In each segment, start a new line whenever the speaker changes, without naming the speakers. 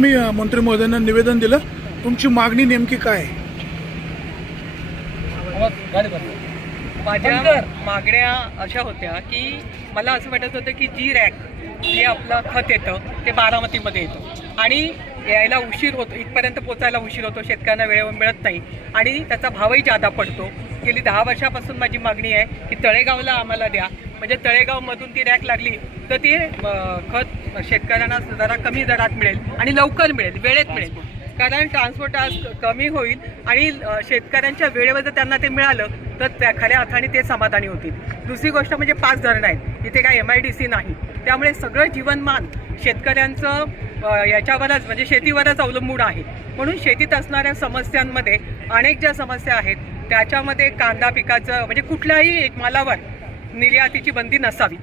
तुम्ही मंत्री महोदयांना निवेदन दिलं. तुमची मागणी नेमकी काय? आहे
माझ्या मागण्या अशा होत्या की मला असं वाटत होतं की जी रॅक जे आपलं खत येतं ते बारामतीमध्ये येतं. आणि यायला उशीर होतो इथपर्यंत पोचायला उशीर होतो शेतकऱ्यांना वेळेवर मिळत नाही. आणि त्याचा भावही जादा पडतो. गेली दहा वर्षापासून माझी मागणी आहे की तळेगावला आम्हाला द्या. म्हणजे तळेगावमधून ती रॅक लागली तर ती खत शेतकऱ्यांना जरा कमी दरात मिळेल आणि लवकर मिळेल वेळेत मिळेल. कारण ट्रान्सपोर्ट आज कमी होईल आणि शेतकऱ्यांच्या वेळेवर जर त्यांना ते मिळालं तर त्या खऱ्या अर्थाने ते समाधानी होतील. दुसरी गोष्ट म्हणजे पाच धरणं आहेत. इथे काय एम आय डी सी नाही. त्यामुळे सगळं जीवनमान शेतकऱ्यांचं याच्यावरच म्हणजे शेतीवरच अवलंबून आहे. म्हणून शेतीत असणाऱ्या समस्यांमध्ये अनेक ज्या समस्या आहेत त्याच्यामध्ये कांदा पिकाचं म्हणजे कुठल्याही एक मालावर निर्यातीची बंदी नसावी.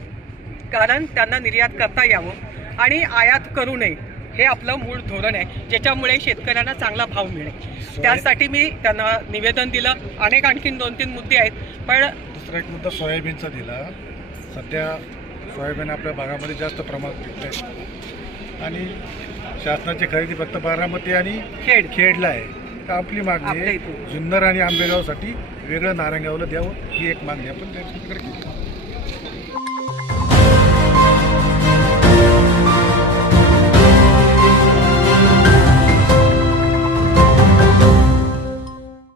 कारण त्यांना निर्यात करता यावं आणि आयात करू नये हे आपलं मूळ धोरण आहे ज्याच्यामुळे शेतकऱ्यांना चांगला भाव मिळेल. त्यासाठी मी त्यांना निवेदन दिलं. अनेक आणखीन दोन तीन मुद्दे आहेत पण
दुसरा एक मुद्दा सोयाबीनचा दिला. सध्या सोयाबीन आपल्या भागामध्ये जास्त प्रमाणात पिकत आणि शासनाची खरेदी फक्त बारामती आणि
खेड.
खेडला आहे. तर आपली मागणी. जुन्नर आणि आंबेगावसाठी वेगळं नारायणगावला द्यावं ही एक मागणी आपण त्यांच्याकडे केली.